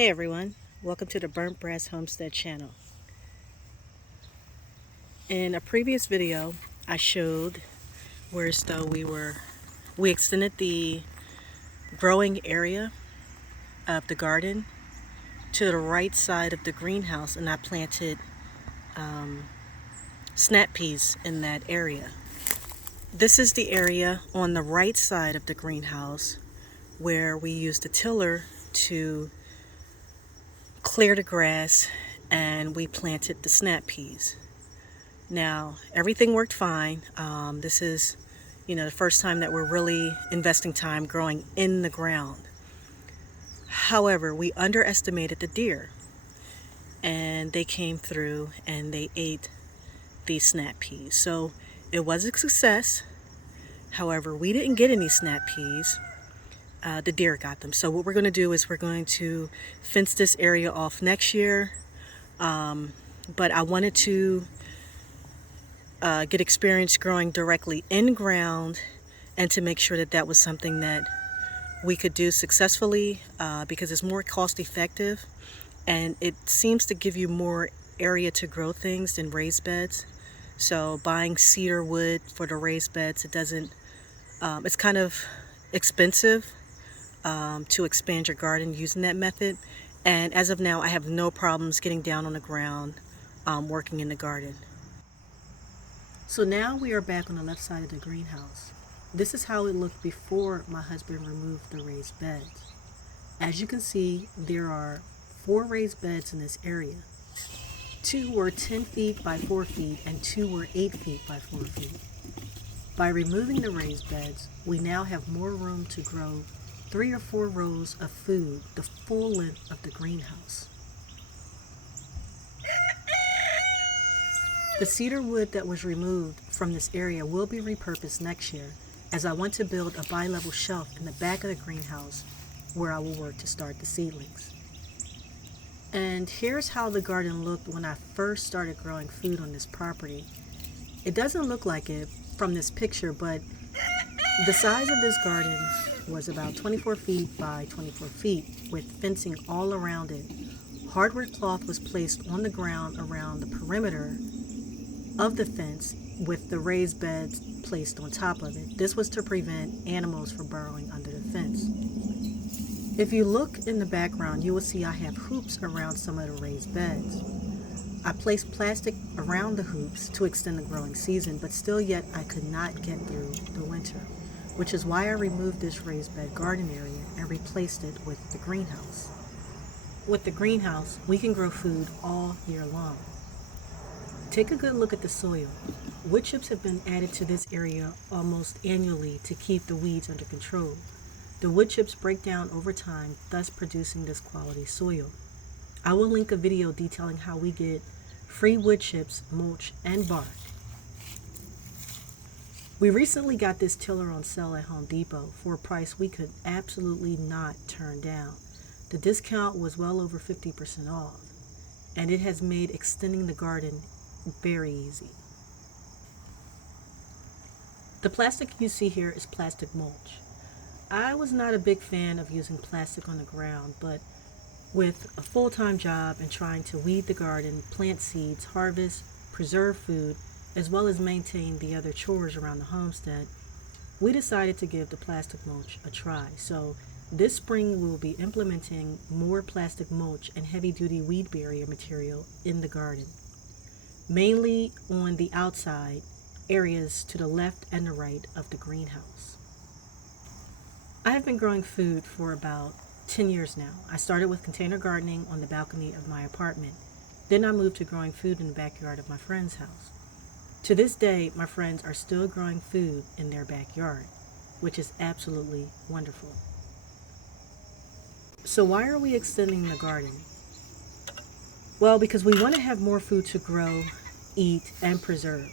Hey everyone, welcome to the Burnt Brass Homestead channel. In a previous video, I showed where as though we extended the growing area of the garden to the right side of the greenhouse, and I planted snap peas in that area. This is the area on the right side of the greenhouse where we used the tiller to clear the grass and we planted the snap peas. Now, everything worked fine. This is, the first time that we're really investing time growing in the ground. However, we underestimated the deer, and they came through and they ate these snap peas. So it was a success. However, we didn't get any snap peas. The deer got them. So what we're going to do is we're going to fence this area off next year. But I wanted to get experience growing directly in ground, and to make sure that that was something that we could do successfully, because it's more cost effective and it seems to give you more area to grow things than raised beds. So buying cedar wood for the raised beds, it's kind of expensive to expand your garden using that method. And as of now, I have no problems getting down on the ground working in the garden. So now we are back on the left side of the greenhouse. This is how it looked before my husband removed the raised beds. As you can see, there are 4 raised beds in this area. 2 were 10 feet by 4 feet and 2 were 8 feet by 4 feet. By removing the raised beds, we now have more room to grow 3 or 4 rows of food the full length of the greenhouse. The cedar wood that was removed from this area will be repurposed next year, as I want to build a bi-level shelf in the back of the greenhouse where I will work to start the seedlings. And here's how the garden looked when I first started growing food on this property. It doesn't look like it from this picture, but the size of this garden was about 24 feet by 24 feet with fencing all around it. Hardwood cloth was placed on the ground around the perimeter of the fence with the raised beds placed on top of it. This was to prevent animals from burrowing under the fence. If you look in the background, you will see I have hoops around some of the raised beds. I placed plastic around the hoops to extend the growing season, but still yet I could not get through the winter, which is why I removed this raised bed garden area and replaced it with the greenhouse. With the greenhouse, we can grow food all year long. Take a good look at the soil. Wood chips have been added to this area almost annually to keep the weeds under control. The wood chips break down over time, thus producing this quality soil. I will link a video detailing how we get free wood chips, mulch, and bark. We recently got this tiller on sale at Home Depot for a price we could absolutely not turn down. The discount was well over 50% off, and it has made extending the garden very easy. The plastic you see here is plastic mulch. I was not a big fan of using plastic on the ground, but with a full-time job and trying to weed the garden, plant seeds, harvest, preserve food, as well as maintain the other chores around the homestead, we decided to give the plastic mulch a try. So this spring we will be implementing more plastic mulch and heavy-duty weed barrier material in the garden, mainly on the outside areas to the left and the right of the greenhouse. I have been growing food for about 10 years now. I started with container gardening on the balcony of my apartment. Then I moved to growing food in the backyard of my friend's house. To this day, my friends are still growing food in their backyard, which is absolutely wonderful. So why are we extending the garden? Well, because we want to have more food to grow, eat, and preserve.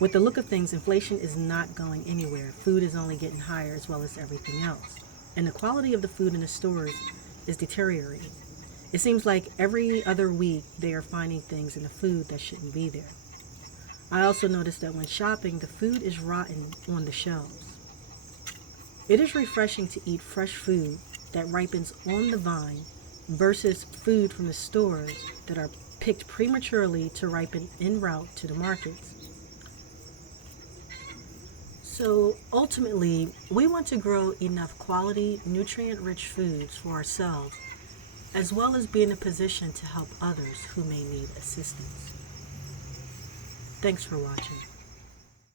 With the look of things, inflation is not going anywhere. Food is only getting higher, as well as everything else. And the quality of the food in the stores is deteriorating. It seems like every other week they are finding things in the food that shouldn't be there. I also noticed that when shopping, the food is rotten on the shelves. It is refreshing to eat fresh food that ripens on the vine versus food from the stores that are picked prematurely to ripen en route to the markets. So ultimately, we want to grow enough quality, nutrient-rich foods for ourselves, as well as be in a position to help others who may need assistance. Thanks for watching.